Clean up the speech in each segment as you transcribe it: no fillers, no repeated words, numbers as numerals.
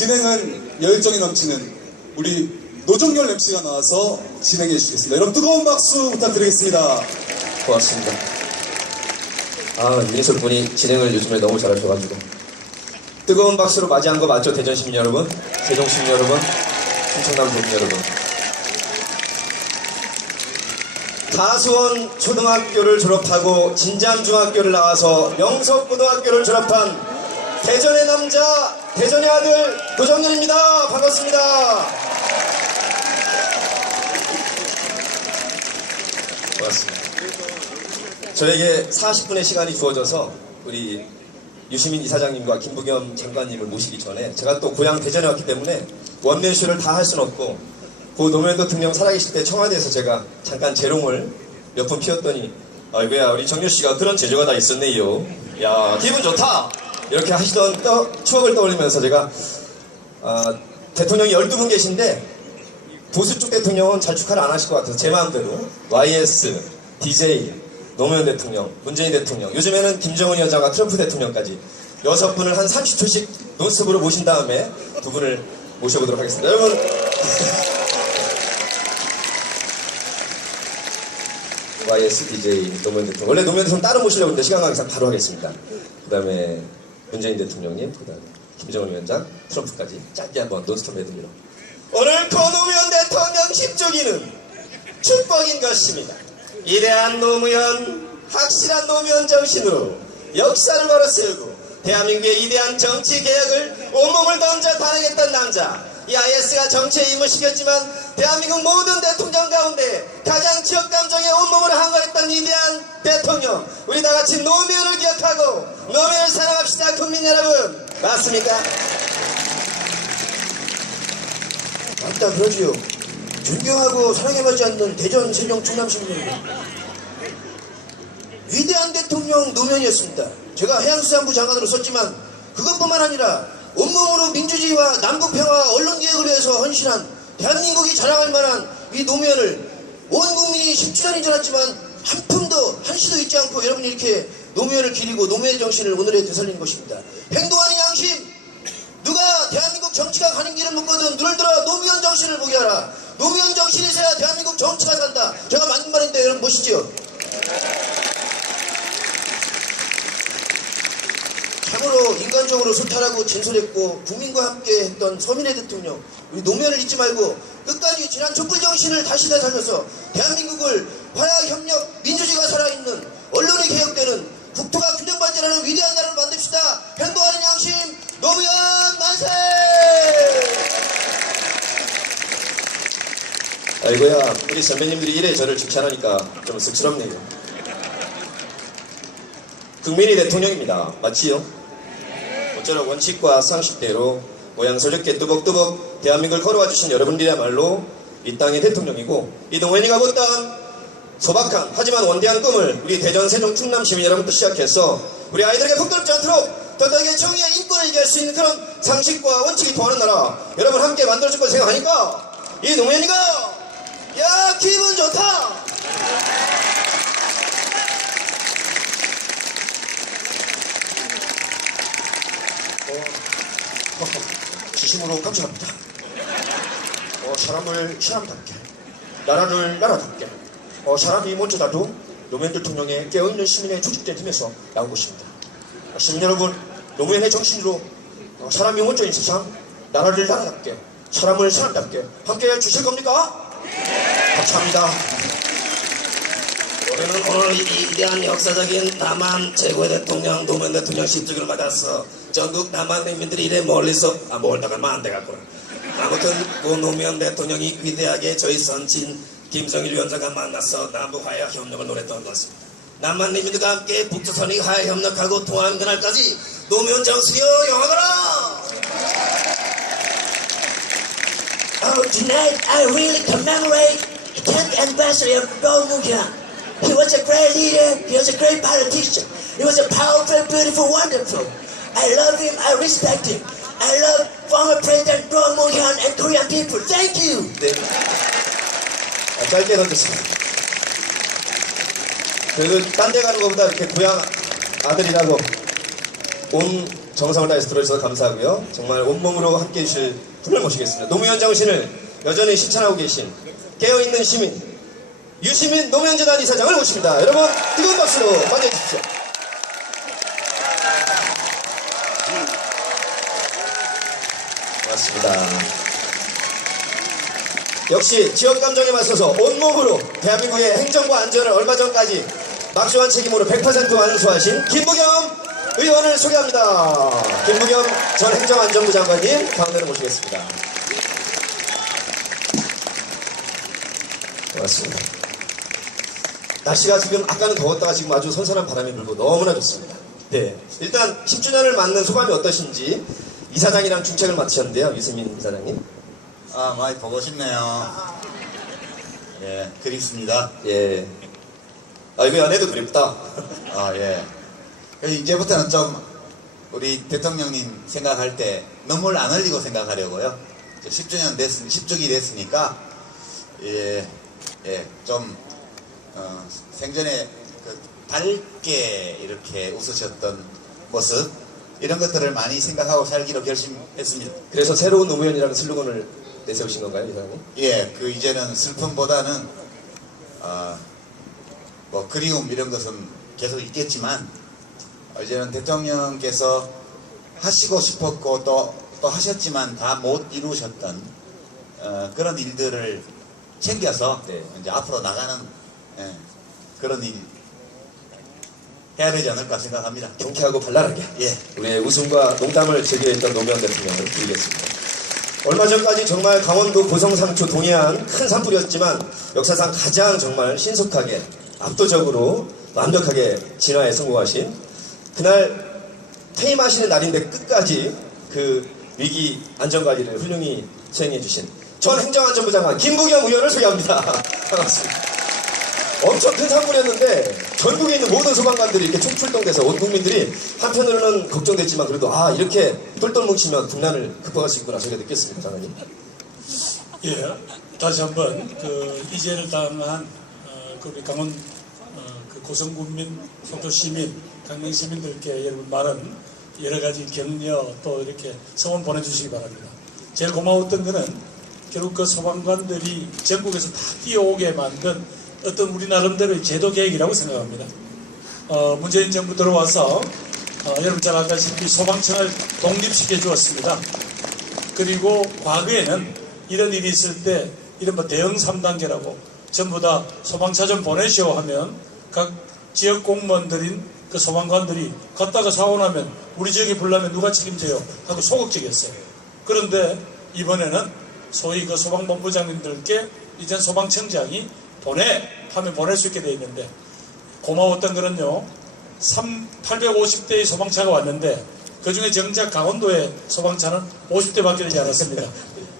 진행은 열정이 넘치는 우리 노정열 MC가 나와서 진행해 주시겠습니다. 여러분 뜨거운 박수 부탁드리겠습니다. 고맙습니다. 민석 분이 진행을 요즘에 너무 잘하셔가지고 뜨거운 박수로 맞이한 거 맞죠? 대전 시민 여러분, 세종 시민 여러분, 충청남 도민 여러분. 다수원 초등학교를 졸업하고 진잠중학교를 나와서 명석고등학교를 졸업한 대전의 남자, 대전의 아들 노정열입니다. 반갑습니다. 고맙습니다. 저에게 40분의 시간이 주어져서 우리 유시민 이사장님과 김부겸 장관님을 모시기 전에 제가 또 고향 대전에 왔기 때문에 원맨쇼를 다 할 수는 없고 고 노무현 대통령 살아계실 때 청와대에서 제가 잠깐 재롱을 몇 번 피웠더니 아이고야 우리 정열씨가 그런 재주가 다 있었네요. 야 기분 좋다 이렇게 하시던 추억을 떠올리면서 제가 대통령이 12분 계신데 보수 쪽 대통령은 잘 축하를 안 하실 것 같아서 제 마음대로 YS, DJ, 노무현 대통령, 문재인 대통령, 요즘에는 김정은 위원장과 트럼프 대통령까지 6분을 한 30초씩 논스톱으로 모신 다음에 두 분을 모셔보도록 하겠습니다. 여러분 YS, DJ, 노무현 대통령. 원래 노무현 대통령 따로 모시려고 했는데 시간 관계상 바로 하겠습니다. 그 다음에 문재인 대통령님, 그 다음에 김정은 위원장, 트럼프까지 짧게 한번 논스톱 해드리러. 오늘 노무현 대통령 10주기는 축복인 것입니다. 위대한 노무현, 확실한 노무현 정신으로 역사를 바로 세우고 대한민국의 위대한 정치 개혁을 온몸을 던져 단행했던 남자. 이 IS가 정치에 임무시켰지만 대한민국 모든 대통령 가운데 가장 지역 감정에 온몸을 한거했던 위대한 대통령. 우리 다같이 노무현을 기억하고 노무현을 사랑합시다. 국민 여러분 맞습니까? 맞다 그러지요. 존경하고 사랑해받지 않는 대전, 세종, 충남 시민여러분, 위대한 대통령 노무현이었습니다. 제가 해양수산부 장관으로 썼지만 그것뿐만 아니라 온몸으로 민주주의와 남북평화, 언론개혁을 위해서 헌신한 대한민국이 자랑할 만한 이 노무현을 온 국민이 10주년이 지났지만 한 푼도 한시도 잊지 않고 여러분이 이렇게 노무현을 기리고 노무현의 정신을 오늘에 되살리는 것입니다. 행동하는 양심. 누가 대한민국 정치가 가는 길을 묻거든 눈을 들어 노무현 정신을 보게 하라. 노무현 정신이 있어야 대한민국 정치가 산다. 제가 만든 말인데 여러분 보시죠. 참으로 인간적으로 소탈하고 진솔했고 국민과 함께 했던 서민의 대통령 우리 노무현을 잊지 말고 끝까지 지난 촛불 정신을 다시 되살려서 대한민국을 화야 협력 민주주의가 살아있는 언론이 개혁되는 국토가 균형발전하는 위대한 나라를 만듭시다. 행동하는 양심 노무현 만세! 아이고야 우리 선배님들이 이래 저를 칭찬하니까 좀 쑥스럽네요. 국민이 대통령입니다. 맞지요? 어쩌라 원칙과 상식대로 모양소적게 뚜벅뚜벅 대한민국을 걸어와 주신 여러분들이야말로 이 땅의 대통령이고 이 노무현이가 못다한 소박한 하지만 원대한 꿈을 우리 대전, 세종, 충남 시민 여러분부터 시작해서 우리 아이들에게 북돋지 않도록 떳떳하게 정의의 인권을 얘기할 수 있는 그런 상식과 원칙이 통하는 나라 여러분 함께 만들어줄 걸 생각하니까 이 노무현이가 야 기분 좋다. 진심으로 감사합니다. 사람을 사람답게, 나라를 나라답게, 사람이 먼저라도 노무현 대통령의 깨어있는 시민의 조직된 힘에서 나온 것입니다. 시민 여러분, 노무현의 정신으로 사람이 먼저인 세상, 나라를 나라답게, 사람을 사람답게 함께 주실 겁니까? 감사합니다. 우리는 오늘 이 위대한 역사적인 남한 최고의 대통령 노무현 대통령 10주기를 맞아서 전국 남한 국민들이 이래 멀리서 멀다가 안 돼갖구나. 아무튼 그 노무현 대통령이 위대하게 저희 선친 김정일 위원장과 만나서 남북 화해 협력을 노렸던 것입니다. 남한 국민들과 함께 북조선이 화해 협력하고 통화하는 그날까지 노무현 정신이여 영원하라. Tonight I really commemorate the 10th anniversary of Roh Moo-hyun. He was a great leader, he was a great politician. He was a powerful, beautiful, wonderful. I love him, I respect him. I love former President Roh Moo-hyun and Korean people. Thank you! 네. 짧게 던졌어요. 그래도 딴 데 가는 것보다 이렇게 고향 아들이라고 온 정성을 다해서 들어주셔서 감사하고요. 정말 온몸으로 함께해 주실 분을 모시겠습니다. 노무현 정신을 여전히 실천하고 계신 깨어있는 시민 유시민 노무현재단 이사장을 모십니다. 여러분 뜨거운 박수로 맞이해 주십시오. 고맙습니다. 역시 지역 감정에 맞서서 온몸으로 대한민국의 행정과 안전을 얼마 전까지 막중한 책임으로 100% 완수하신 김부겸 의원을 소개합니다. 김부겸 전 행정안전부 장관님 가운데로 모시겠습니다. 고맙습니다. 날씨가 지금 아까는 더웠다가 지금 아주 선선한 바람이 불고 너무나 좋습니다. 네, 일단 10주년을 맞는 소감이 어떠신지 이사장이랑 중책을 맡으셨는데요. 유시민 이사장님. 아, 많이 보고 싶네요. 예, 그립습니다. 예. 아, 이거 연애도 그립다. 아, 예. 이제부터는 좀 우리 대통령님 생각할 때 눈물 안 흘리고 생각하려고요. 10주기 됐으니까, 예, 좀, 생전에 그 밝게 이렇게 웃으셨던 모습, 이런 것들을 많이 생각하고 살기로 결심했습니다. 그래서 새로운 노무현이라는 슬로건을 내세우신 건가요, 이사장님? 예, 그 이제는 슬픔보다는 뭐 그리움 이런 것은 계속 있겠지만 이제는 대통령께서 하시고 싶었고 또 하셨지만 다 못 이루셨던 그런 일들을 챙겨서 네. 이제 앞으로 나가는 그런 일 해야 되지 않을까 생각합니다. 경쾌하고 발랄하게 예. 우리의 웃음과 농담을 즐겨했던 노무현 대통령을 드리겠습니다. 얼마 전까지 정말 강원도 고성 상초 동해안 큰 산불이었지만 역사상 가장 정말 신속하게 압도적으로 완벽하게 진화에 성공하신 그날 퇴임하시는 날인데 끝까지 그 위기 안전관리를 훌륭히 수행해 주신 전 행정안전부 장관 김부겸 의원을 소개합니다. 반갑습니다. 엄청 큰 산불이었는데 전국에 있는 모든 소방관들이 이렇게 총출동돼서 온 국민들이 한편으로는 걱정됐지만 그래도 아 이렇게 똘똘 뭉치면 국난을 극복할 수 있구나 저희가 느꼈습니다. 장관님. 예, 다시 한번 그 이재를 당한 그 우리 강원 그 고성군민, 속초 시민, 강릉 시민들께 여러분 많은 여러 가지 격려 또 이렇게 성원 보내주시기 바랍니다. 제일 고마웠던 거는 결국 그 소방관들이 전국에서 다 뛰어오게 만든 어떤 우리 나름대로의 제도 계획이라고 생각합니다. 문재인 정부 들어와서 여러분 잘 알다시피 소방청을 독립시켜 주었습니다. 그리고 과거에는 이런 일이 있을 때 이런 뭐 대응 3단계라고 전부 다 소방차 좀 보내시오 하면 각 지역 공무원들인 그 소방관들이 갔다가 사고 나면 우리 지역에 불나면 누가 책임져요 하고 소극적이었어요. 그런데 이번에는 소위 그 소방본부장님들께 이젠 소방청장이 하면 보낼 수 있게 되어 있는데 고마웠던 거는요 850대의 소방차가 왔는데 그 중에 정작 강원도의 소방차는 50대밖에 되지 않았습니다.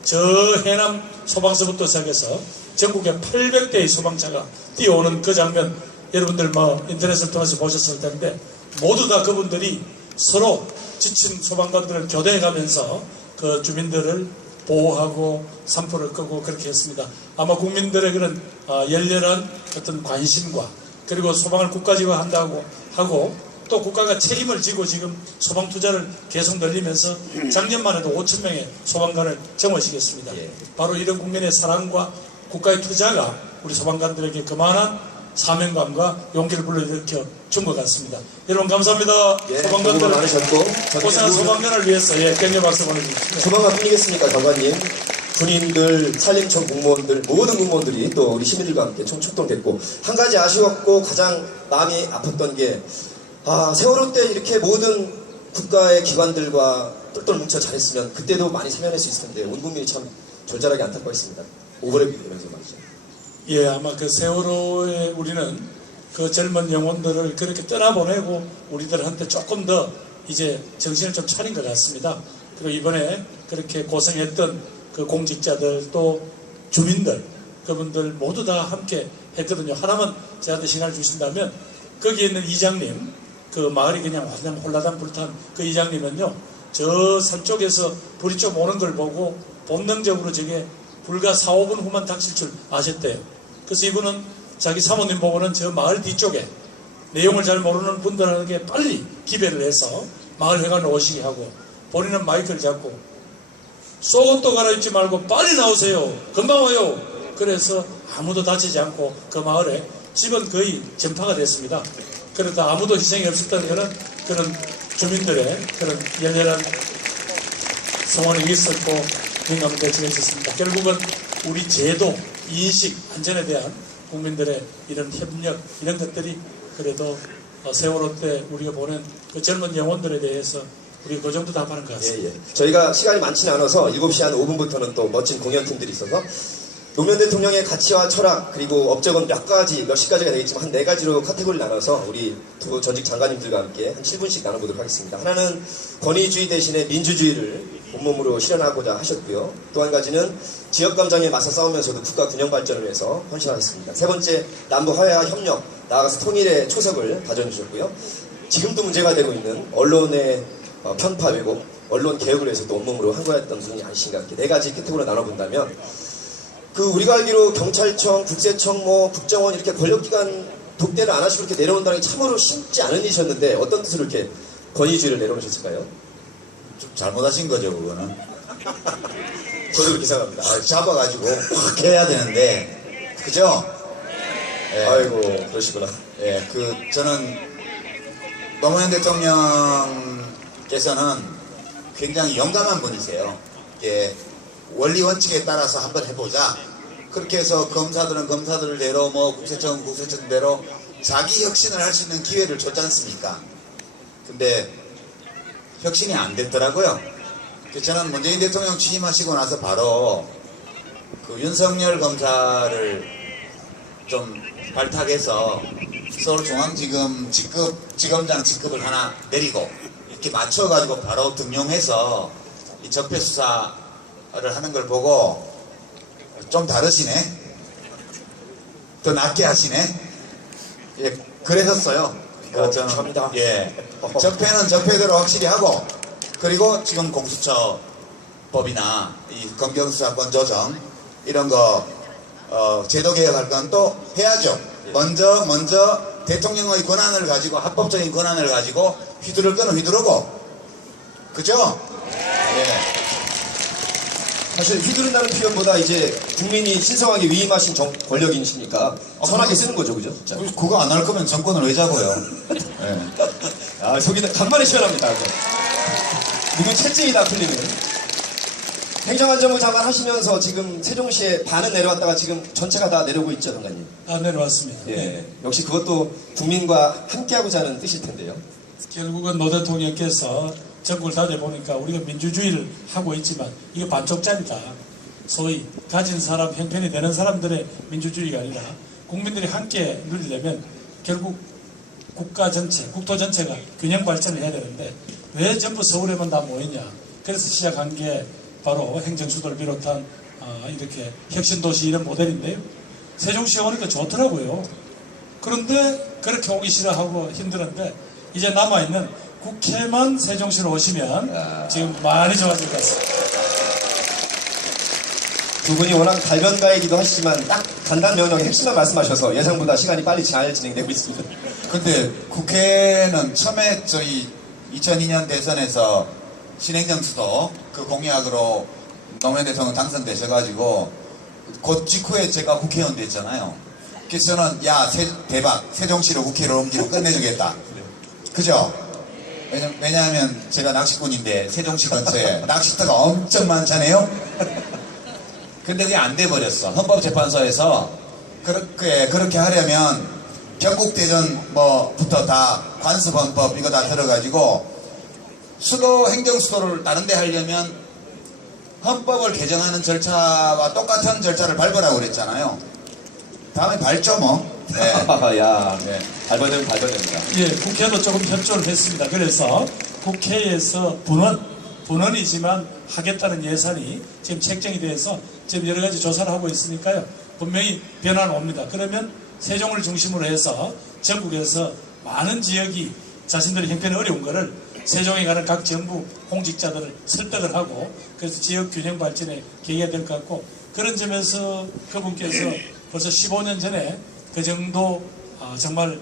저 해남 소방서부터 시작해서 전국에 800대의 소방차가 뛰어오는 그 장면 여러분들 뭐 인터넷을 통해서 보셨을 텐데 모두 다 그분들이 서로 지친 소방관들을 교대해가면서 그 주민들을 보호하고 산불을 끄고 그렇게 했습니다. 아마 국민들의 그런 열렬한 어떤 관심과 그리고 소방을 국가지화한다고 하고 또 국가가 책임을 지고 지금 소방 투자를 계속 늘리면서 작년만 해도 5,000명의 소방관을 정원시켰습니다. 바로 이런 국민의 사랑과 국가의 투자가 우리 소방관들에게 그만한 사명감과 용기를 불러일으켜 준 것 같습니다. 여러분 감사합니다. 예, 소방관들 많으셨고 고생한 소방관을 위해서 격려 박수 보내주십시오. 소방관뿐이겠습니까, 장관님? 군인들, 산림청 공무원들, 모든 공무원들이 또 우리 시민들과 함께 총출동됐고 한 가지 아쉬웠고 가장 마음이 아팠던 게 세월호 때 이렇게 모든 국가의 기관들과 똘똘 뭉쳐 잘했으면 그때도 많이 참여할 수 있을 텐데 온 국민이 참 절절하게 안타까워했습니다. 오버랩이 되면서 말이죠. 예, 아마 그 세월호에 우리는 그 젊은 영혼들을 그렇게 떠나보내고 우리들한테 조금 더 이제 정신을 좀 차린 것 같습니다. 그리고 이번에 그렇게 고생했던 그 공직자들 또 주민들 그분들 모두 다 함께 했거든요. 하나만 저한테 시간을 주신다면 거기에 있는 이장님 그 마을이 그냥 홀라당 불탄 그 이장님은요 저 산 쪽에서 불이 좀 오는 걸 보고 본능적으로 저게 불과 4, 5분 후만 닥칠 줄 아셨대요. 그래서 이분은 자기 사모님 보고는 저 마을 뒤쪽에 내용을 잘 모르는 분들에게 빨리 기배를 해서 마을회관 오시게 하고 본인은 마이크를 잡고 속옷도 갈아입지 말고 빨리 나오세요. 금방 와요. 그래서 아무도 다치지 않고 그 마을에 집은 거의 전파가 됐습니다. 그러다 아무도 희생이 없었던 것은 그런 주민들의 그런 열렬한 성원이 있었고 민감하게 지내졌습니다. 결국은 우리 제도, 인식, 안전에 대한 국민들의 이런 협력 이런 것들이 그래도 세월호 때 우리가 보낸 그 젊은 영혼들에 대해서 우리 그 정도 답하는 것 같습니다. 예, 예. 저희가 시간이 많지는 않아서 7시 한 5분부터는 또 멋진 공연팀들이 있어서 노무현 대통령의 가치와 철학 그리고 업적은 몇십 가지가 되겠지만 한 4가지로 카테고리를 나눠서 우리 두 전직 장관님들과 함께 한 7분씩 나눠보도록 하겠습니다. 하나는 권위주의 대신에 민주주의를 온몸으로 실현하고자 하셨고요. 또 한 가지는 지역감정에 맞서 싸우면서도 국가 균형 발전을 위해서 헌신하셨습니다. 세 번째, 남북 화해와 협력, 나아가서 통일의 초석을 다져주셨고요. 지금도 문제가 되고 있는 언론의 편파 왜곡, 언론 개혁을 위해서 또 온몸으로 한거였던 분이 아니신가. 이렇게 4가지 카테고리로 나눠본다면 우리가 알기로 경찰청, 국세청, 국정원 이렇게 권력기관 독대를 안 하시고 이렇게 내려온다는 게 참으로 쉽지 않은 일이셨는데 어떤 뜻으로 이렇게 권위주의를 내려오셨을까요? 좀 잘못하신 거죠, 그거는. 저도 그렇게 생각합니다. 잡아가지고 확 해야 되는데, 그죠? 예. 아이고, 그러시구나. 예, 저는 노무현 대통령께서는 굉장히 용감한 분이세요. 예, 원리 원칙에 따라서 한번 해보자. 그렇게 해서 검사들은 검사들대로 국세청은 국세청대로 자기 혁신을 할 수 있는 기회를 줬지 않습니까? 근데 혁신이 안 됐더라고요. 그래서 저는 문재인 대통령 취임하시고 나서 바로 윤석열 검사를 좀 발탁해서 서울중앙지검 지검장 직급을 하나 내리고 이렇게 맞춰가지고 바로 등용해서 이 적폐수사를 하는 걸 보고 좀 다르시네. 더 낫게 하시네. 예, 그랬었어요. 그러니까 저는 감사합니다. 예, 적폐는 적폐대로 확실히 하고 그리고 지금 공수처법이나 이 검경수사권 조정 이런 거 제도 개혁할 건 또 해야죠. 먼저 대통령의 권한을 가지고 합법적인 권한을 가지고 휘두를 거는 휘두르고 그죠? 예. 사실 휘두른다는 표현보다 이제 국민이 신성하게 위임하신 권력이시니까 선하게 쓰는 거죠, 그죠? 자. 그거 안 할 거면 정권을 왜 잡아요? 예. 속이 간만에 시원합니다. 누군 채찍이다 풀리는. 행정안전부 장관 하시면서 지금 세종시에 반은 내려왔다가 지금 전체가 다 내려오고 있죠, 장관님. 내려왔습니다. 예. 역시 그것도 국민과 함께하고자 하는 뜻일 텐데요. 결국은 노 대통령께서 전국을 다녀보니까 우리가 민주주의를 하고 있지만 이게 반쪽짜리다. 소위 가진 사람, 형편이 되는 사람들의 민주주의가 아니라 국민들이 함께 누리려면 결국 국가 전체, 국토 전체가 균형 발전을 해야 되는데 왜 전부 서울에만 다 모이냐. 그래서 시작한 게 바로 행정수도를 비롯한 이렇게 혁신도시 이런 모델인데요. 세종시에 오니까 좋더라고요. 그런데 그렇게 오기 싫어하고 힘들었는데 이제 남아있는 국회만 세종시로 오시면 지금 많이 좋아질 것 같습니다. 두 분이 워낙 달변가이기도 하시지만 딱 간단 명령의 핵심만 말씀하셔서 예상보다 시간이 빨리 잘 진행되고 있습니다. 근데 국회는 처음에 저희 2002년 대선에서 신행정수도 그 공약으로 노무현 대통령 당선되셔가지고 곧 직후에 제가 국회의원 됐잖아요. 그래서 저는 대박 세종시로 국회를 옮기고 끝내주겠다. 그죠? 왜냐하면 제가 낚시꾼인데 세종시 근처에 낚시터가 엄청 많잖아요. 근데 그게 안 돼버렸어. 헌법재판소에서 그렇게 하려면 경국대전부터 다 관습헌법 이거 다 들어가지고 행정수도를 다른 데 하려면 헌법을 개정하는 절차와 똑같은 절차를 밟으라고 그랬잖아요. 다음에 밟죠 뭐. 네. 야, 밟아내면 밟아냅니다. 예, 국회도 조금 협조를 했습니다. 그래서 국회에서 분원이지만 하겠다는 예산이 지금 책정이 돼서 지금 여러 가지 조사를 하고 있으니까요. 분명히 변화는 옵니다. 그러면 세종을 중심으로 해서 전국에서 많은 지역이 자신들의 형편이 어려운 거를 세종에 가는 각 정부 공직자들을 설득을 하고 그래서 지역 균형 발전에 계기가 될 것 같고 그런 점에서 그분께서 벌써 15년 전에 그 정도 정말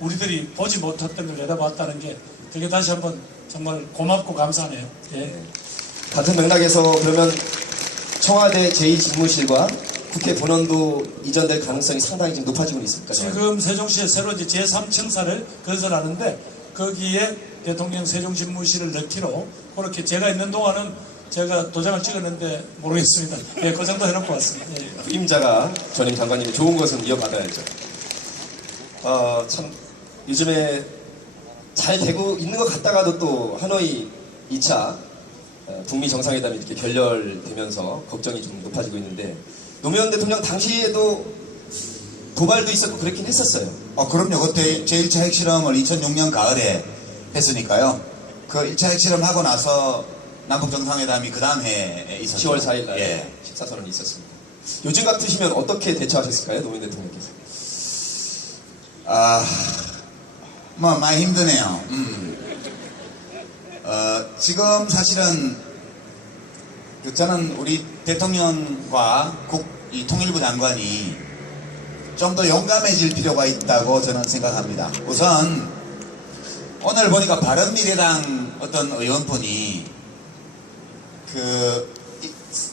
우리들이 보지 못했던 걸 내다봤다는 게 그게 다시 한번 정말 고맙고 감사하네요. 예. 같은 맥락에서 그러면 청와대 제2집무실과 국회 본원도 이전될 가능성이 상당히 지금 높아지고 있습니까? 지금 세종시에 새로 이제 제3층사를 건설하는데 거기에 대통령 세종집무실을 넣기로 그렇게 제가 있는 동안은 제가 도장을 찍었는데 모르겠습니다. 예, 그 정도 해놓고 왔습니다. 예. 후임자가 전임 장관님이 좋은 것은 이어받아야죠. 참 요즘에 잘 되고 있는 것 같다가도 또 하노이 2차 북미 정상회담이 이렇게 결렬되면서 걱정이 좀 높아지고 있는데 노무현 대통령 당시에도 도발도 있었고 그렇긴 했었어요. 그럼요. 그때 제1차 핵실험을 2006년 가을에 했으니까요. 그 1차 핵실험 하고 나서 남북 정상회담이 그 다음 해에 있었죠. 10월 4일 날 예. 14선언이 있었습니다. 요즘 같으시면 어떻게 대처하셨을까요? 노무현 대통령께서. 뭐 많이 힘드네요. 지금 사실은 저는 우리 대통령과 이 통일부 장관이 좀 더 용감해질 필요가 있다고 저는 생각합니다. 우선 오늘 보니까 바른미래당 어떤 의원분이 그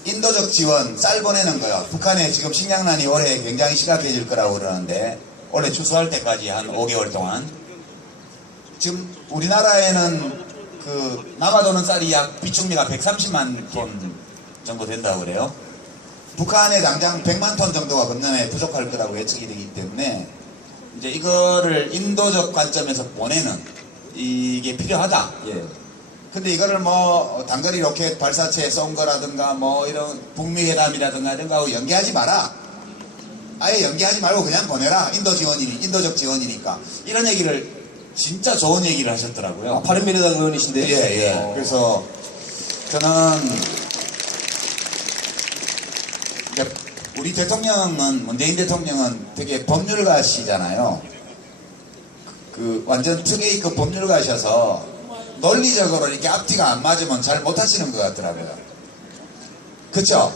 인도적 지원 쌀 보내는 거요. 북한에 지금 식량난이 올해 굉장히 심각해질 거라고 그러는데 올해 추수할 때까지 한 5개월 동안 지금 우리나라에는 그 남아도는 쌀이 약 비축미가 130만 톤 정도 된다고 그래요. 북한에 당장 100만 톤 정도가 금년에 부족할 거라고 예측이 되기 때문에 이제 이거를 인도적 관점에서 보내는 이게 필요하다. 예. 근데 이거를 뭐 단거리 로켓 발사체에 쏜 거라든가 뭐 이런 북미 회담이라든가 이런 거하고 연계하지 마라. 아예 연계하지 말고 그냥 보내라. 인도적 지원이니까. 이런 얘기를 진짜 좋은 얘기를 하셨더라고요. 바른미래당 의원이신데. 예. 그래서 저는 우리 대통령은 문재인 대통령은 되게 법률가시잖아요. 그 완전 특혜급 법률가셔서 논리적으로 이렇게 앞뒤가 안 맞으면 잘 못하시는 것 같더라고요. 그쵸?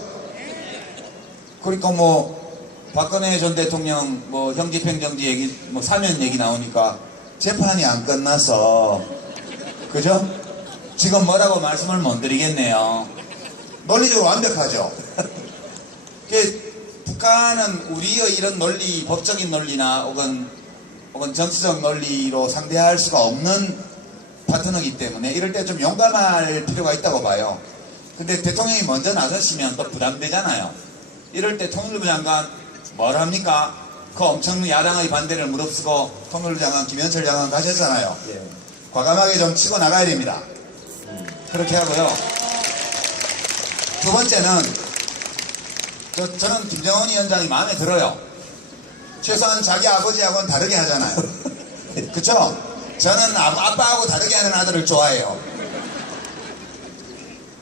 그러니까 뭐 박근혜 전 대통령 뭐 형집행정지 얘기 뭐 사면 얘기 나오니까 재판이 안 끝나서 그죠? 지금 뭐라고 말씀을 못 드리겠네요. 논리적으로 완벽하죠. 북한은 우리의 이런 논리, 법적인 논리나 혹은 정치적 논리로 상대할 수가 없는 파트너이기 때문에 이럴 때 좀 용감할 필요가 있다고 봐요. 근데 대통령이 먼저 나서시면 또 부담되잖아요. 이럴 때 통일부 장관 뭘 합니까? 그 엄청 야당의 반대를 무릅쓰고 통일부 장관 김현철 장관 가셨잖아요. 예. 과감하게 좀 치고 나가야 됩니다. 그렇게 하고요. 두 번째는 저는 김정은 위원장이 마음에 들어요. 최소한 자기 아버지하고는 다르게 하잖아요. 그쵸? 저는 아빠하고 다르게 하는 아들을 좋아해요.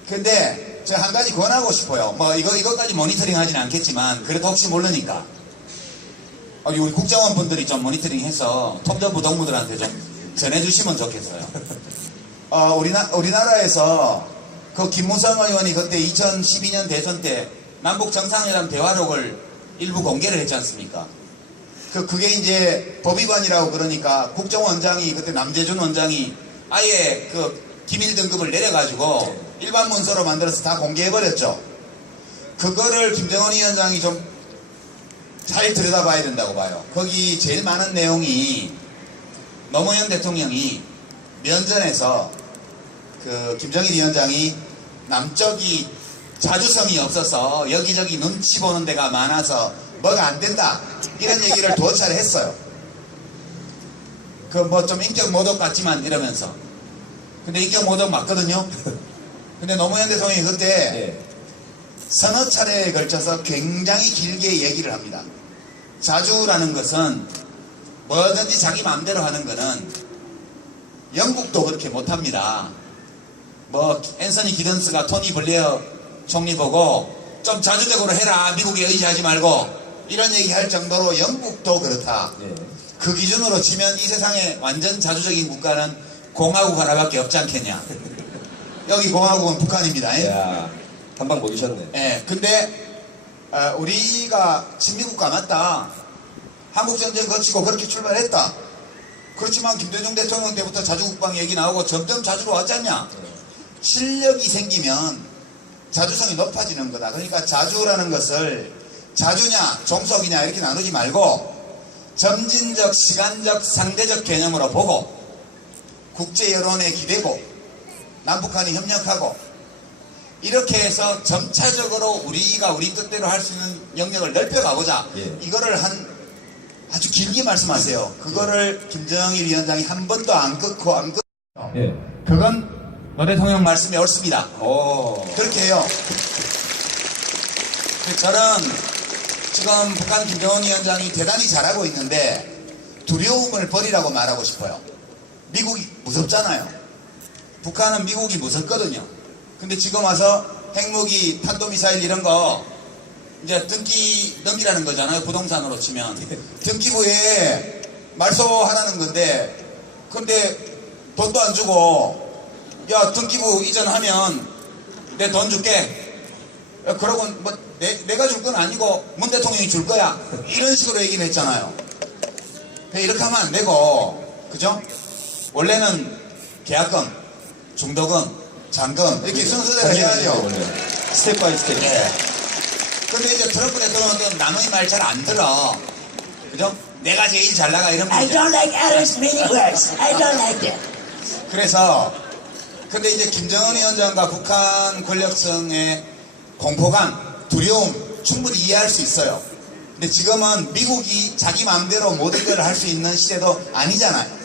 근데 제가 한 가지 권하고 싶어요. 뭐 이것까지 모니터링 하진 않겠지만 그래도 혹시 모르니까 우리 국정원 분들이 좀 모니터링해서 톱전부 동무들한테 좀 전해주시면 좋겠어요. 우리나라에서 그 김무성 의원이 그때 2012년 대선 때 남북 정상회담 대화록을 일부 공개를 했지 않습니까? 그게 이제 법위반이라고 그러니까 국정원장이 그때 남재준 원장이 아예 그 기밀 등급을 내려가지고 일반 문서로 만들어서 다 공개해버렸죠. 그거를 김정은 위원장이 좀 잘 들여다봐야 된다고 봐요. 거기 제일 많은 내용이 노무현 대통령이 면전에서 그 김정일 위원장이 남쪽이 자주성이 없어서 여기저기 눈치 보는 데가 많아서 뭐가 안 된다 이런 얘기를 두어 차례 했어요. 그 뭐 좀 인격 모독 같지만 이러면서 근데 인격 모독 맞거든요. 근데 노무현 대통령이 그때 서너 차례에 걸쳐서 굉장히 길게 얘기를 합니다. 자주라는 것은 뭐든지 자기 마음대로 하는 거는 영국도 그렇게 못합니다. 뭐 앤서니 기든스가 토니 블레어 총리 보고 좀 자주적으로 해라, 미국에 의지하지 말고 이런 얘기 할 정도로 영국도 그렇다. 그 기준으로 치면 이 세상에 완전 자주적인 국가는 공화국 하나밖에 없지 않겠냐. 여기 공화국은 북한입니다. 이야, 한방 먹이셨네. 예, 근데 우리가 친미국가 맞다. 한국전쟁 거치고 그렇게 출발했다. 그렇지만 김대중 대통령 때부터 자주국방 얘기 나오고 점점 자주로 왔지 않냐? 실력이 생기면 자주성이 높아지는 거다. 그러니까 자주라는 것을 자주냐 종속이냐 이렇게 나누지 말고 점진적, 시간적, 상대적 개념으로 보고 국제 여론에 기대고 남북한이 협력하고 이렇게 해서 점차적으로 우리가 우리 뜻대로 할 수 있는 영역을 넓혀가보자. 예. 이거를 아주 길게 말씀하세요. 그거를 김정일 위원장이 한 번도 안 끊고 예. 그건 노 대통령 말씀이 옳습니다. 그렇게 해요. 저는 지금 북한 김정은 위원장이 대단히 잘하고 있는데 두려움을 버리라고 말하고 싶어요. 미국이 무섭잖아요. 북한은 미국이 무섭거든요. 근데 지금 와서 핵무기, 탄도미사일 이런 거 이제 등기라는 거잖아요. 부동산으로 치면. 등기부에 말소하라는 건데 근데 돈도 안 주고 야 등기부 이전하면 내 돈 줄게. 그러고 뭐 내가 줄 건 아니고 문 대통령이 줄 거야. 이런 식으로 얘기를 했잖아요. 이렇게 하면 안 되고 그죠? 원래는 계약금, 중도금, 잔금 이렇게 순서대로 해야죠. 스텝 바이 스텝. 근데 이제 트럼프 대통령은 남의 말 잘 안 들어. 그죠? 내가 제일 잘 나가 이런 I 분이죠. don't like others' meaning words. I don't like that. 그래서 근데 이제 김정은 위원장과 북한 권력층의 공포감, 두려움 충분히 이해할 수 있어요. 근데 지금은 미국이 자기 마음대로 모든 걸 할 수 있는 시대도 아니잖아요.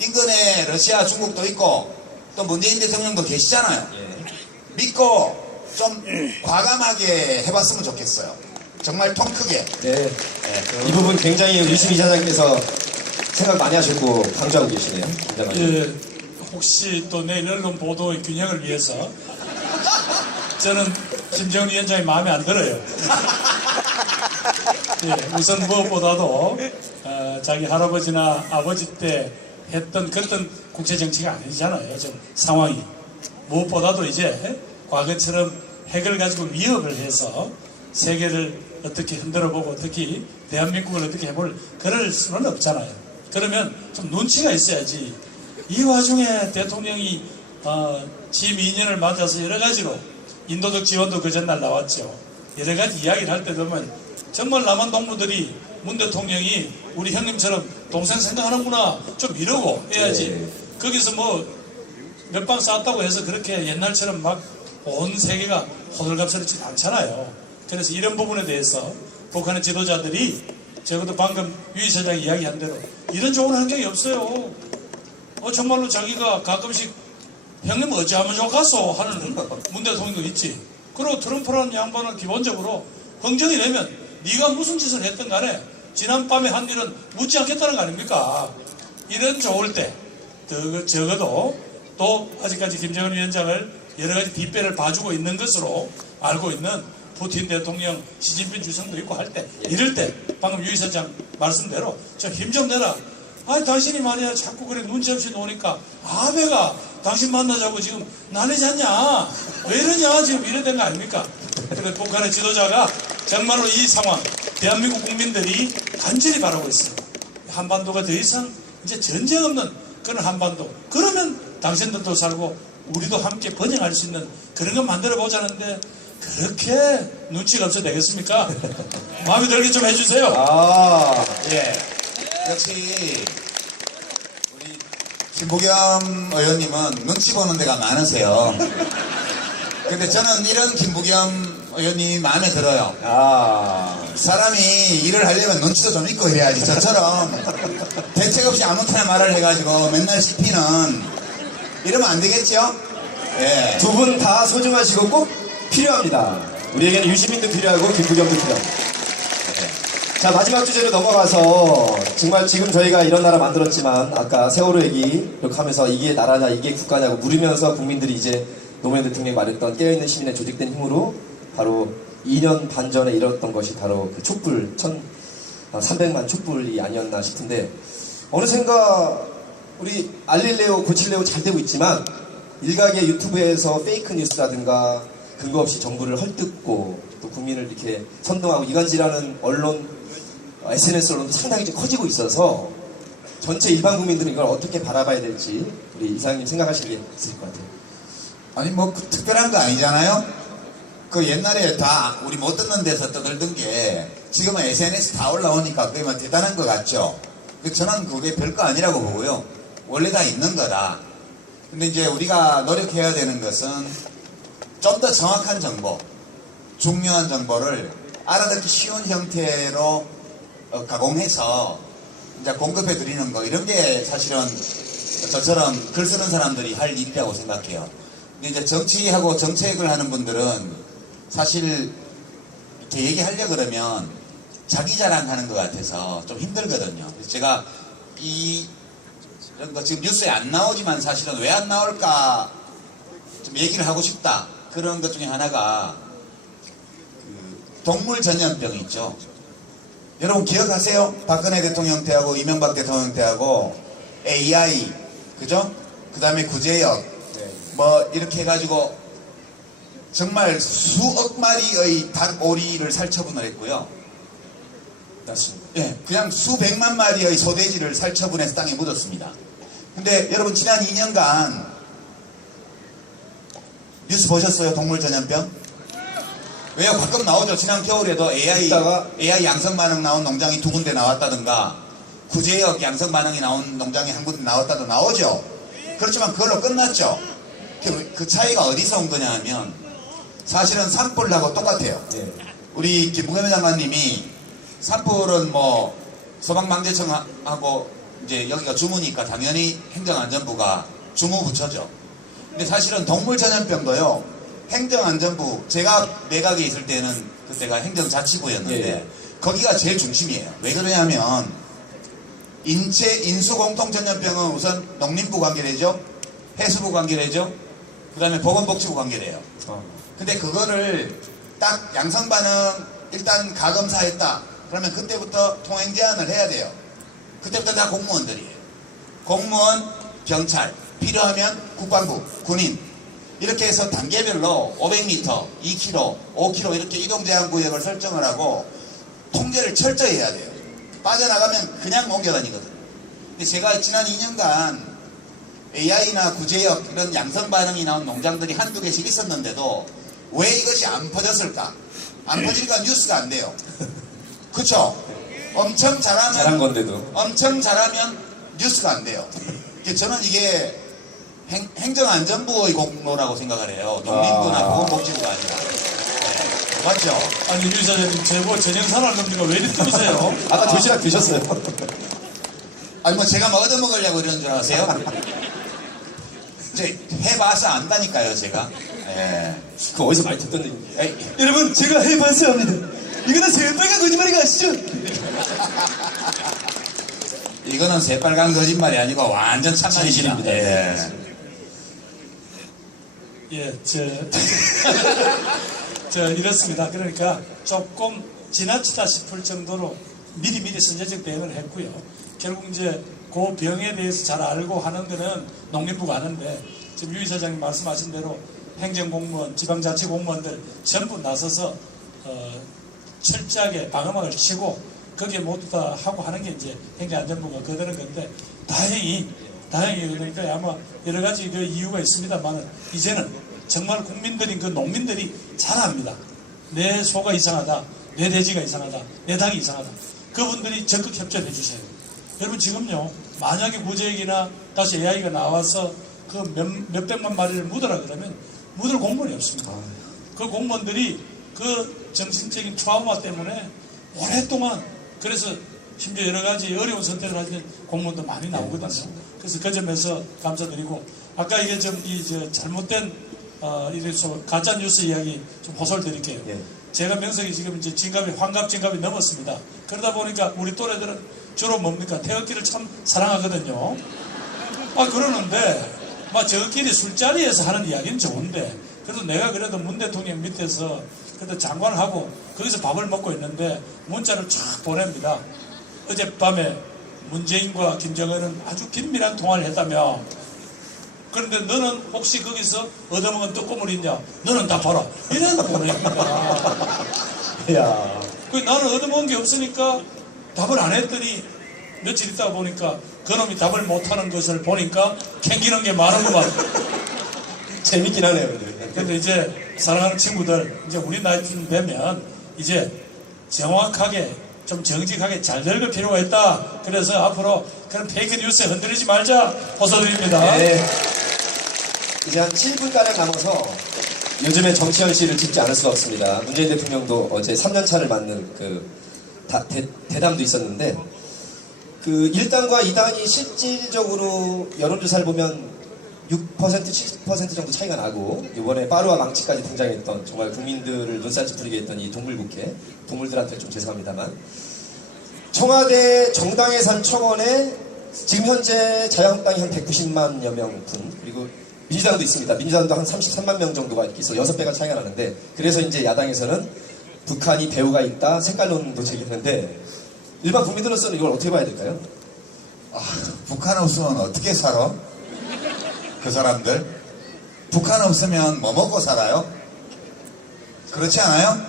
인근에 러시아, 중국도 있고 또 문재인 대통령도 계시잖아요. 믿고 좀 과감하게 해봤으면 좋겠어요. 정말 통 크게. 네. 이 부분 굉장히 유시민 이사장께서 생각 많이 하셨고 강조하고 계시네요. 예, 혹시 또 내일 언론 보도의 균형을 위해서 저는 김정은 위원장이 마음에 안 들어요. 예, 우선 무엇보다도 자기 할아버지나 아버지 때 했던 그랬던 국제정치가 아니잖아요. 지금 상황이. 무엇보다도 이제 과거처럼 핵을 가지고 위협을 해서 세계를 어떻게 흔들어보고 특히 대한민국을 어떻게 해볼 그럴 수는 없잖아요. 그러면 좀 눈치가 있어야지. 이 와중에 대통령이 취임 2년을 맞아서 여러 가지로 인도적 지원도 그 전날 나왔죠. 여러 가지 이야기를 할 때 보면 정말 남한 동무들이 문 대통령이 우리 형님처럼 동생 생각하는구나 좀 이러고 해야지. 거기서 뭐 몇 방 쐈다고 해서 그렇게 옛날처럼 막 온 세계가 호들갑스럽지 않잖아요. 그래서 이런 부분에 대해서 북한의 지도자들이 적어도 방금 유 이사장이 이야기한 대로 이런 좋은 환경이 없어요. 정말로 자기가 가끔씩 형님 어찌하면 좋겠소 하는 문 대통령도 있지. 그리고 트럼프라는 양반은 기본적으로 흥정이 되면 네가 무슨 짓을 했든 간에 지난밤에 한 일은 묻지 않겠다는 거 아닙니까? 이런 좋을 때 적어도 또 아직까지 김정은 위원장을 여러 가지 뒷배를 봐주고 있는 것으로 알고 있는 푸틴 대통령, 시진핑 주석도 있고 할 때 이럴 때 방금 유 이사장 말씀대로 저 힘 좀 내라. 당신이 말이야 자꾸 그래 눈치 없이 노니까 아베가 당신 만나자고 지금 난리잖냐 왜 이러냐 지금 이래 된 거 아닙니까? 근데 북한의 지도자가 정말로 이 상황 대한민국 국민들이 간절히 바라고 있습니다. 한반도가 더 이상 이제 전쟁 없는 그런 한반도. 그러면 당신들도 살고 우리도 함께 번영할 수 있는 그런 거 만들어 보자는데 그렇게 눈치가 없어도 되겠습니까? 마음에 들게 좀 해주세요. 예. 역시 우리 김부겸 의원님은 눈치 보는 데가 많으세요. 근데 저는 이런 김부겸 의원님이 마음에 들어요. 사람이 일을 하려면 눈치도 좀 있고 해야지. 저처럼 대책 없이 아무렇게나 말을 해가지고 맨날 씹히는 이러면 안 되겠죠? 예. 두 분 다 소중하시고 꼭 필요합니다. 우리에게는 유시민도 필요하고 김부겸도 필요합니다. 자, 마지막 주제로 넘어가서 정말 지금 저희가 이런 나라 만들었지만 아까 세월호 얘기 이렇게 하면서 이게 나라냐 이게 국가냐고 물으면서 국민들이 이제 노무현 대통령이 말했던 깨어있는 시민의 조직된 힘으로 바로 2년 반 전에 이뤘던 것이 바로 그 촛불 1,300만 촛불이 아니었나 싶은데 어느샌가 우리 알릴레오 고칠레오 잘 되고 있지만 일각의 유튜브에서 페이크 뉴스라든가 근거 없이 정부를 헐뜯고 또 국민을 이렇게 선동하고 이간질하는 언론 SNS 언론도 상당히 좀 커지고 있어서 전체 일반 국민들은 이걸 어떻게 바라봐야 될지 우리 이사장님 생각하시는 게 있을 것 같아요. 아니 뭐 특별한 거 아니잖아요. 그 옛날에 다 우리 못 듣는 데서 떠들던 게 지금은 SNS 다 올라오니까 그게 뭐 대단한 것 같죠. 저는 그게 별거 아니라고 보고요. 원래 다 있는 거다. 근데 이제 우리가 노력해야 되는 것은 좀 더 정확한 정보, 중요한 정보를 알아듣기 쉬운 형태로 가공해서 이제 공급해 드리는 거, 이런 게 사실은 저처럼 글 쓰는 사람들이 할 일이라고 생각해요. 근데 이제 정치하고 정책을 하는 분들은 사실 이렇게 얘기하려고 그러면 자기 자랑하는 것 같아서 좀 힘들거든요. 그래서 제가 이런 거 지금 뉴스에 안 나오지만 사실은 왜 안 나올까 좀 얘기를 하고 싶다. 그런 것 중에 하나가 그 동물 전염병 있죠. 여러분 기억하세요? 박근혜 대통령 때하고 이명박 대통령 때하고 AI, 그죠? 그 다음에 구제역, 뭐 이렇게 해가지고 정말 수억 마리의 닭오리를 살처분을 했고요. 맞습니다. 예, 그냥 수백만 마리의 소돼지를 살처분해서 땅에 묻었습니다. 근데 여러분 지난 2년간 뉴스 보셨어요? 동물 전염병? 왜요? 가끔 나오죠. 지난 겨울에도 AI 양성 반응 나온 농장이 2군데 나왔다든가 구제역 양성 반응이 나온 농장이 1군데 나왔다도 나오죠. 그렇지만 그걸로 끝났죠. 그 차이가 어디서 온 거냐 하면 사실은 산불하고 똑같아요. 예. 우리 김부겸 장관님이 산불은 뭐 소방방재청하고 이제 여기가 주무니까 당연히 행정안전부가 주무부처죠. 근데 사실은 동물 전염병도요. 행정안전부, 제가 내각에 있을 때는 그때가 행정자치부였는데 예. 거기가 제일 중심이에요. 왜 그러냐면 인수공통전염병은 우선 농림부 관계되죠. 해수부 관계되죠. 그 다음에 보건복지부 관계돼요. 근데 그거를 딱 양성반응 일단 가검사했다. 그러면 그때부터 통행 제한을 해야 돼요. 그때부터 다 공무원들이에요. 공무원, 경찰, 필요하면 국방부, 군인. 이렇게 해서 단계별로 500m, 2km, 5km 이렇게 이동 제한 구역을 설정을 하고 통제를 철저히 해야 돼요. 빠져나가면 그냥 옮겨다니거든요. 근데 제가 지난 2년간 AI나 구제역 이런 양성 반응이 나온 농장들이 한두 개씩 있었는데도 왜 이것이 안 퍼졌을까? 안 퍼지니까 뉴스가 안 돼요. 그쵸? 엄청 잘한 건데도. 엄청 잘하면 뉴스가 안 돼요. 저는 이게 행정안전부의 공로라고 생각을 해요. 농림부나 보건복지부가 아니라. 네. 맞죠? 아니 유 이사장님 제보 전형산할 겁니까? 왜 이렇게 뜨세요? 아까 도시락 드셨어요. 아니 뭐 제가 뭐 얻어먹으려고 이러는 줄 아세요? 이제 해봐서 안다니까요, 제가. 네. 그 어디서 많이 듣던 얘기. 에이, 여러분 제가 해봤어야 합니다. 이거는 새빨간 거짓말인 거 아시죠? 이거는 새빨간 거짓말이 아니고 완전 참말입니다. 진실입니다. 예. 예, 이렇습니다. 그러니까 조금 지나치다 싶을 정도로 미리 선제적 대응을 했고요. 결국 이제 그 병에 대해서 잘 알고 하는 거는 농림부가 하는데 지금 유 이사장님 말씀하신 대로 행정공무원, 지방자치공무원들 전부 나서서 철저하게 방어막을 치고 거기에 모두 다 하고 하는 게 이제 행정안전부가 거드는 건데 다행히 그러니까 아마 여러 가지 그 이유가 있습니다만은 이제는 정말 국민들인 그 농민들이 잘 압니다. 내 소가 이상하다, 내 돼지가 이상하다, 내 닭이 이상하다. 그분들이 적극 협조해 주세요. 여러분 지금요 만약에 구제액이나 다시 AI가 나와서 그 몇백만 마리를 묻어라 그러면 묻을 공무원이 없습니다. 그 공무원들이 그 정신적인 트라우마 때문에 오랫동안 그래서 심지어 여러 가지 어려운 선택을 하는 공무원도 많이 나오거든요. 그래서 그 점에서 감사드리고 아까 이게 좀 잘못된 이래서 가짜 뉴스 이야기 좀 호소를 드릴게요. 예. 제가 명색이 지금 이제 환갑 진갑이 넘었습니다. 그러다 보니까 우리 또래들은 주로 뭡니까? 태극기를 참 사랑하거든요. 그러는데 저끼리 술자리에서 하는 이야기는 좋은데 그래도 내가 그래도 문 대통령 밑에서 그래도 장관하고 거기서 밥을 먹고 있는데 문자를 쫙 보냅니다. 어젯밤에 문재인과 김정은은 아주 긴밀한 통화를 했다며. 그런데 너는 혹시 거기서 얻어먹은 떡고물 있냐? 너는 다 봐라. 이런 보냅니다. 야. 나는 얻어먹은 게 없으니까 답을 안 했더니 며칠 있다가 보니까 그놈이 답을 못하는 것을 보니까 캥기는 게 많은구만. 재밌긴 하네요. 근데. 근데 이제 사랑하는 친구들, 이제 우리 나이쯤 되면 이제 정확하게 좀 정직하게 잘 늙을 필요가 있다. 그래서 앞으로 그런 페이크 뉴스에 흔들리지 말자. 호소드립니다. 네. 이제 한 7분가량 남아서 요즘에 정치현 씨를 짚지 않을 수가 없습니다. 문재인 대통령도 어제 3년차를 맞는 대담도 있었는데, 그 1당과 2당이 실질적으로 여론조사를 보면 6%, 70% 정도 차이가 나고, 이번에 빠루와 망치까지 등장했던 정말 국민들을 눈살 찌푸리게 했던 이 동물국회, 동물들한테 좀 죄송합니다만, 청와대 정당 예산 청원에 지금 현재 자유한국당이 한 190만여 명분, 그리고 민주당도 있습니다. 민주당도 한 33만 명 정도가 이렇게 있어 6배가 차이가 나는데, 그래서 이제 야당에서는 북한이 배후가 있다 색깔론도 제기했는데, 일반 국민들로서는 이걸 어떻게 봐야 될까요? 북한 없으면 어떻게 살아? 그 사람들? 북한 없으면 뭐 먹고 살아요? 그렇지 않아요?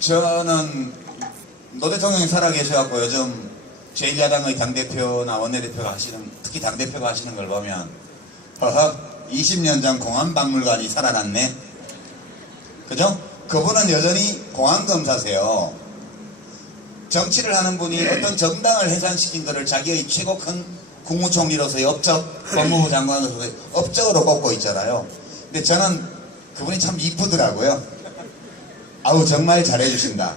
저는 노 대통령이 살아계셔갖고 요즘 제1야당의 당대표나 원내대표가 하시는, 특히 당대표가 하시는 걸 보면 허허 20년 전 공안박물관이 살아났네. 그죠? 그분은 여전히 공안검사세요. 정치를 하는 분이 어떤 정당을 해산시킨 것을 자기의 최고 큰 국무총리로서의 업적, 법무부 장관으로서의 업적으로 꼽고 있잖아요. 근데 저는 그분이 참 이쁘더라고요. 아우 정말 잘해주신다.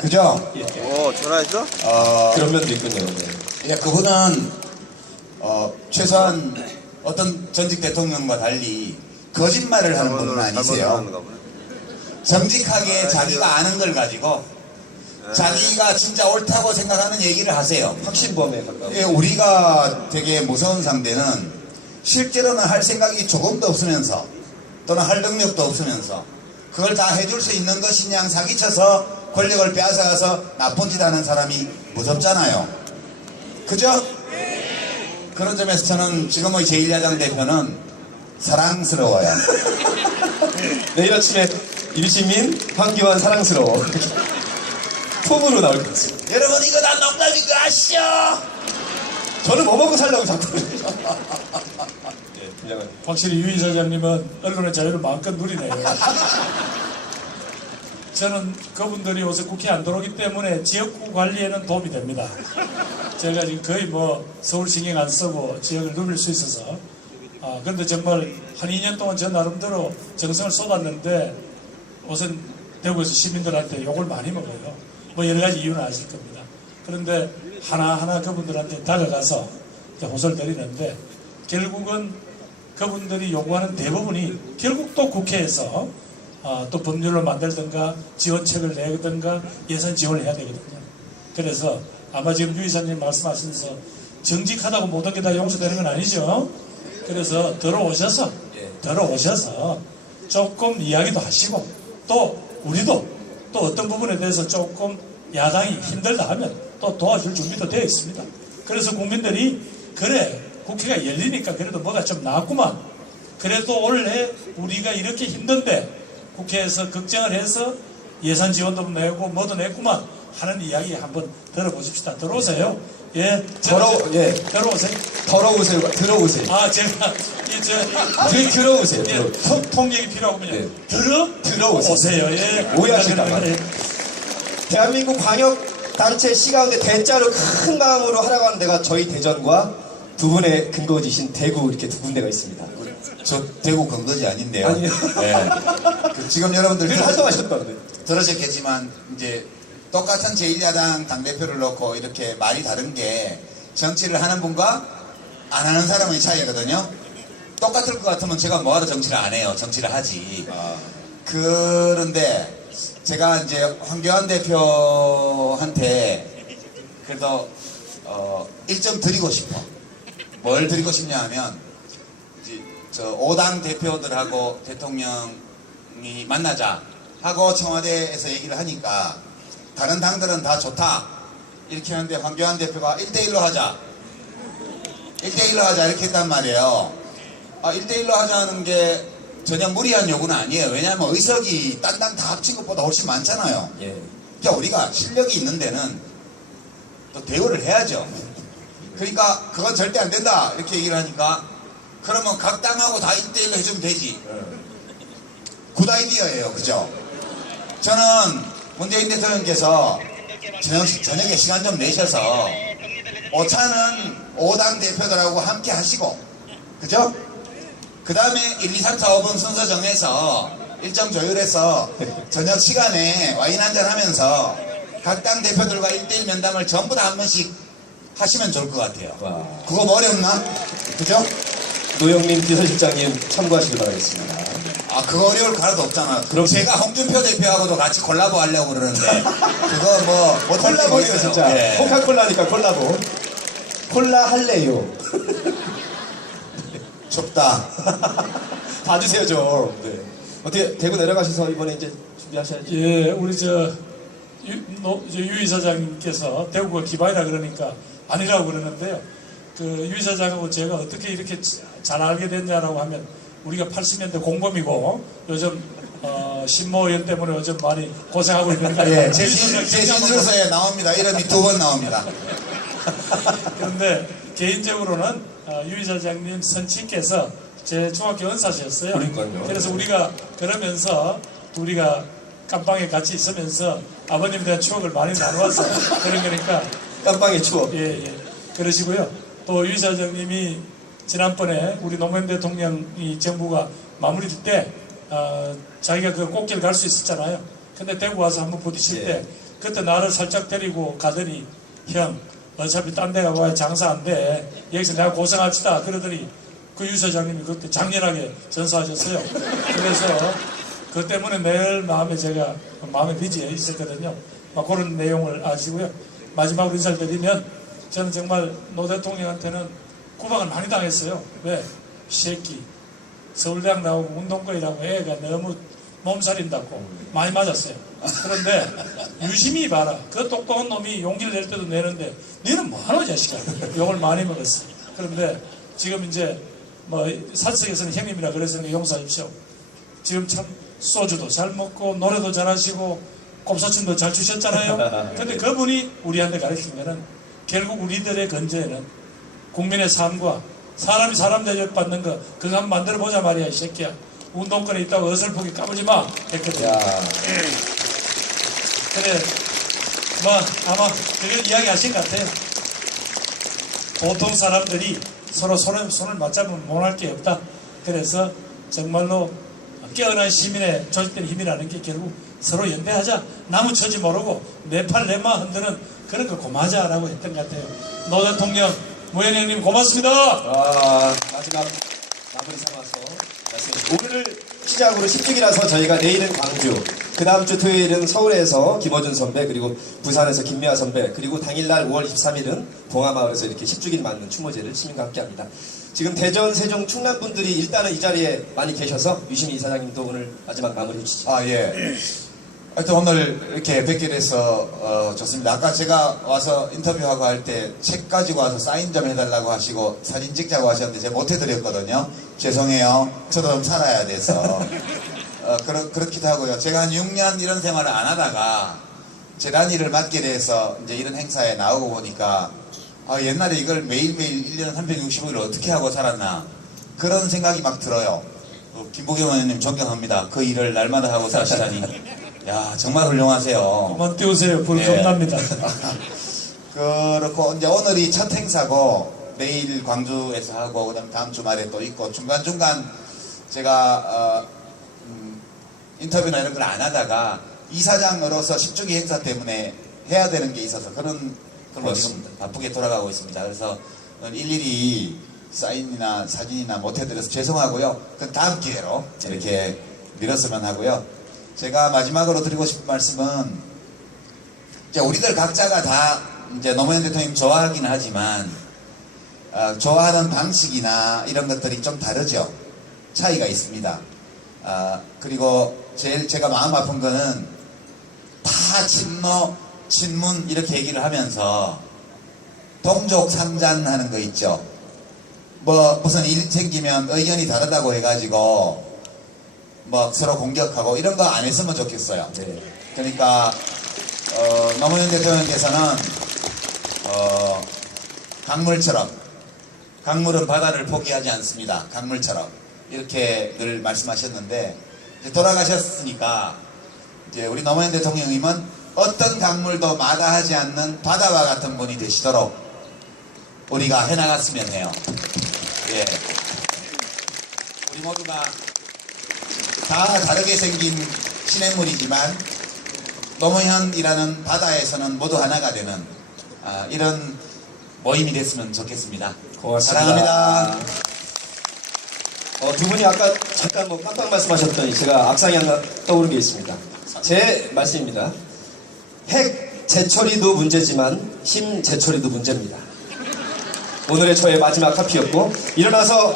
그죠? 오, 전화했어? 그런 면도 있군요. 네. 예, 그분은 최소한 어떤 전직 대통령과 달리 거짓말을 하는 분은 아니세요. 정직하게 자기가 아는 걸 가지고 자기가 진짜 옳다고 생각하는 얘기를 하세요. 확신범에 가까워. 예, 우리가 되게 무서운 상대는 실제로는 할 생각이 조금도 없으면서 또는 할 능력도 없으면서 그걸 다 해줄 수 있는 것이냐 사기쳐서 권력을 빼앗아가서 나쁜 짓 하는 사람이 무섭잖아요. 그죠? 그런 점에서 저는 지금의 제1야당 대표는 사랑스러워요. 내일 아침에 유시민, 황교안 사랑스러워. 폼으로 나올 것 같습니다. 여러분 이거 다 농담인 거 아시죠? 저는 뭐 먹고 살려고 자꾸. 예, 분량은. 확실히 유 이사장님은 언론의 자유를 마음껏 누리네요. 저는 그분들이 요새 국회에 안 들어오기 때문에 지역구 관리에는 도움이 됩니다. 제가 지금 거의 뭐 서울 신경 안 쓰고 지역을 누빌 수 있어서. 근데 정말 한 2년 동안 저 나름대로 정성을 쏟았는데 우선 대구에서 시민들한테 욕을 많이 먹어요. 뭐 여러 가지 이유는 아실 겁니다. 그런데 하나하나 그분들한테 다가가서 호소를 드리는데 결국은 그분들이 요구하는 대부분이 결국 또 국회에서 또 법률을 만들든가 지원책을 내든가 예산 지원을 해야 되거든요. 그래서 아마 지금 유 이사님 말씀하시면서 정직하다고 모든 게 다 용서되는 건 아니죠. 그래서 들어오셔서 조금 이야기도 하시고 또 우리도 또 어떤 부분에 대해서 조금 야당이 힘들다 하면 또 도와줄 준비도 되어 있습니다. 그래서 국민들이 그래 국회가 열리니까 그래도 뭐가 좀 나았구만. 그래도 올해 우리가 이렇게 힘든데 국회에서 걱정을 해서 예산 지원도 내고 뭐도 냈구만 하는 이야기 한번 들어보십시다. 들어오세요. 예, 들어오세요. 더러우세요. 들어오세요. 제가 들어오세요. 예, 통역이 필요하군요. 네. 들어오세요. 예, 오해하실까봐. 예. 대한민국 광역단체 시 가운데 대자로 큰 마음으로 하라고 하는 데가 저희 대전과 두 분의 근거지신 대구 이렇게 두 군데가 있습니다. 저 대구 건거지 아닌데요. 아니요. 네. 지금 여러분들 늘 활동하셨다는데. 들으셨겠지만 이제 똑같은 제1야당 당대표를 놓고 이렇게 말이 다른 게 정치를 하는 분과 안 하는 사람의 차이거든요. 똑같을 것 같으면 제가 뭐하러 정치를 안 해요. 정치를 하지. 그런데 제가 이제 황교안 대표한테 그래서 1점 드리고 싶어. 뭘 드리고 싶냐 하면 이제 저 5당 대표들하고 대통령이 만나자 하고 청와대에서 얘기를 하니까 다른 당들은 다 좋다 이렇게 하는데 황교안 대표가 1대1로 하자 1대1로 하자 이렇게 했단 말이에요. 1대1로 하자는 게 전혀 무리한 요구는 아니에요. 왜냐하면 의석이 딴 당 다 합친 것보다 훨씬 많잖아요. 예. 그러니까 우리가 실력이 있는 데는 또 대우를 해야죠. 그러니까 그건 절대 안 된다 이렇게 얘기를 하니까 그러면 각 당하고 다 1대1로 해주면 되지. 굿 아이디어예요. 그죠? 저는 문재인 대통령께서 저녁에 시간 좀 내셔서 오차는 5당 대표들하고 함께 하시고, 그죠? 그 다음에 1, 2, 3, 4, 5분 순서 정해서 일정 조율해서 저녁 시간에 와인 한잔 하면서 각 당 대표들과 1대1 면담을 전부 다 한 번씩 하시면 좋을 것 같아요. 와. 그거 뭐 어렵나? 그죠? 노영민 비서실장님 참고하시기 바라겠습니다. 아, 그거 어려울 거 하나도 없잖아. 그럼- 제가 홍준표 대표하고도 같이 콜라보 하려고 그러는데 그거 뭐 못할 게 콜라보죠, 있어요. 진짜. 예. 코카콜라니까 콜라보. 콜라 할래요. 좁다. 봐주세요, 좀. 네. 어떻게 대구 내려가셔서 이번에 이제 준비하셔야지. 예, 우리 유 이사장님께서 대구가 기반이라 그러니까 아니라고 그러는데요. 그 유 이사장하고 제가 어떻게 이렇게 잘 알게 됐냐라고 하면 우리가 80년대 공범이고 요즘 신모위원 때문에 요즘 많이 고생하고 있는데 예, 제 신주소에 나옵니다. 이름이 2번 나옵니다. 그런데 개인적으로는 유 이사장님 선친께서 제 중학교 은사셨어요. 그러니까요. 그래서 우리가 그러면서 우리가 깜방에 같이 있으면서 아버님에 대한 추억을 많이 나누어서 그런 거니까 깜빵의 추억. 예. 그러시고요. 또 유 이사장님이 지난번에 우리 노무현 대통령이 정부가 마무리될 때 자기가 그 꽃길 갈 수 있었잖아요. 근데 대구 와서 한번 부딪힐 때 그때 나를 살짝 데리고 가더니 형 어차피 딴 데 가고 장사 안 돼. 여기서 내가 고생합시다. 그러더니 그 유 이사장님이 그때 장렬하게 전수하셨어요. 그래서 그 때문에 늘 마음에 빚이 있었거든요. 막 그런 내용을 아시고요. 마지막으로 인사를 드리면 저는 정말 노 대통령한테는 구박을 많이 당했어요. 왜? 새끼 서울대학 나오고 운동권이라고 애가 너무 몸살인다고 많이 맞았어요. 그런데 유심히 봐라. 그 똑똑한 놈이 용기를 낼 때도 내는데 너는 뭐하노 자식아. 욕을 많이 먹었어요. 그런데 지금 이제 뭐 사석에서는 형님이라 그래서 용서하십시오. 지금 참 소주도 잘 먹고 노래도 잘하시고 꼽사춘도 잘 주셨잖아요. 근데 그분이 우리한테 가르친 거는 결국 우리들의 건재는 국민의 삶과 사람이 사람 대접받는 거 그거 한번 만들어보자 말이야 이 새끼야. 운동권에 있다고 어설프게 까불지 마 했거든요. 그래 뭐 아마 그걸 이야기하신 것 같아요. 보통 사람들이 서로 손을 맞잡으면 못할 게 없다. 그래서 정말로 깨어난 시민의 조직된 힘이라는 게 결국 서로 연대하자. 나무 쳐지 모르고 내 팔 내 마 흔드는 그런 거 고마자라고 했던 것 같아요. 노 대통령, 무현 형님 고맙습니다. 마지막 마무리 삼아서 말씀드립니다. 오늘을 시작으로 10주기라서 저희가 내일은 광주, 그 다음 주 토요일은 서울에서 김어준 선배, 그리고 부산에서 김미아 선배, 그리고 당일날 5월 23일은 봉하마을에서 이렇게 10주기를 맞는 추모제를 시민과 함께합니다. 지금 대전, 세종, 충남 분들이 일단은 이 자리에 많이 계셔서 유시민 이사장님도 오늘 마지막 마무리 해주시죠. 아, 예. 하여튼 오늘 이렇게 뵙게 돼서 좋습니다. 아까 제가 와서 인터뷰하고 할 때 책 가지고 와서 사인 좀 해달라고 하시고 사진 찍자고 하셨는데 제가 못 해드렸거든요. 죄송해요. 저도 좀 살아야 돼서. 그렇기도 하고요. 제가 한 6년 이런 생활을 안 하다가 재단 일을 맡게 돼서 이제 이런 행사에 나오고 보니까 옛날에 이걸 매일매일 1년에 365일을 어떻게 하고 살았나 그런 생각이 막 들어요. 김부겸 의원님 존경합니다. 그 일을 날마다 하고 사시다니. 야, 정말 훌륭하세요. 그만 띄우세요. 불 예. 겁납니다. 그렇고 이제 오늘이 첫 행사고 내일 광주에서 하고 그다음 다음 주말에 또 있고 중간중간 제가 인터뷰나 이런 걸 안 하다가 이사장으로서 10주기 행사 때문에 해야 되는 게 있어서 그런 걸로 지금 바쁘게 돌아가고 있습니다. 그래서 일일이 사인이나 사진이나 못 해드려서 죄송하고요. 그건 다음 기회로 이렇게 미뤘으면 하고요. 제가 마지막으로 드리고 싶은 말씀은 이제 우리들 각자가 다 이제 노무현 대통령 좋아하긴 하지만 좋아하는 방식이나 이런 것들이 좀 다르죠. 차이가 있습니다. 그리고 제일 제가 마음 아픈 거는 다 친노, 친문 이렇게 얘기를 하면서 동족 상잔하는 거 있죠. 뭐 무슨 일 생기면 의견이 다르다고 해가지고 뭐 서로 공격하고 이런 거 안 했으면 좋겠어요. 네. 그러니까 노무현 대통령께서는 강물은 바다를 포기하지 않습니다. 강물처럼 이렇게 늘 말씀하셨는데 이제 돌아가셨으니까 이제 우리 노무현 대통령님은 어떤 강물도 마다하지 않는 바다와 같은 분이 되시도록 우리가 해나갔으면 해요. 예. 우리 모두가 다 다르게 생긴 시냇물이지만 노무현이라는 바다에서는 모두 하나가 되는 이런 모임이 됐으면 좋겠습니다. 고맙습니다. 사랑합니다. 두 분이 아까 잠깐 뭐 깜빡 말씀하셨더니 제가 악상이 하나 떠오른 게 있습니다. 제 말씀입니다. 핵 재처리도 문제지만 힘 재처리도 문제입니다. 오늘의 저의 마지막 카피였고 일어나서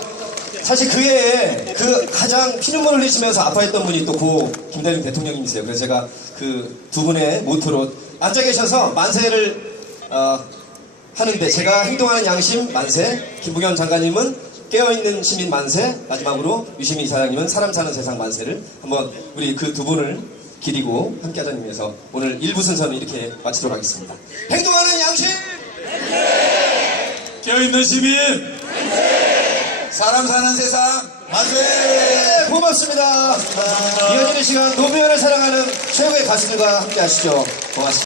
사실 그 해에 그 가장 피눈물 흘리시면서 아파했던 분이 또 고 김대중 대통령님이세요. 그래서 제가 그 두 분의 모토로 앉아 계셔서 만세를 하는데 제가 행동하는 양심 만세, 김부겸 장관님은 깨어있는 시민 만세, 마지막으로 유시민 이사장님은 사람 사는 세상 만세를 한번 우리 그 두 분을 기리고 함께 하자는 의미에서 오늘 1부 순서는 이렇게 마치도록 하겠습니다. 행동하는 양심! 깨어있는 시민! 사람 사는 세상 만세! 고맙습니다. 이어지는 시간 노무현을 사랑하는 최고의 가수들과 함께 하시죠. 고맙습니다.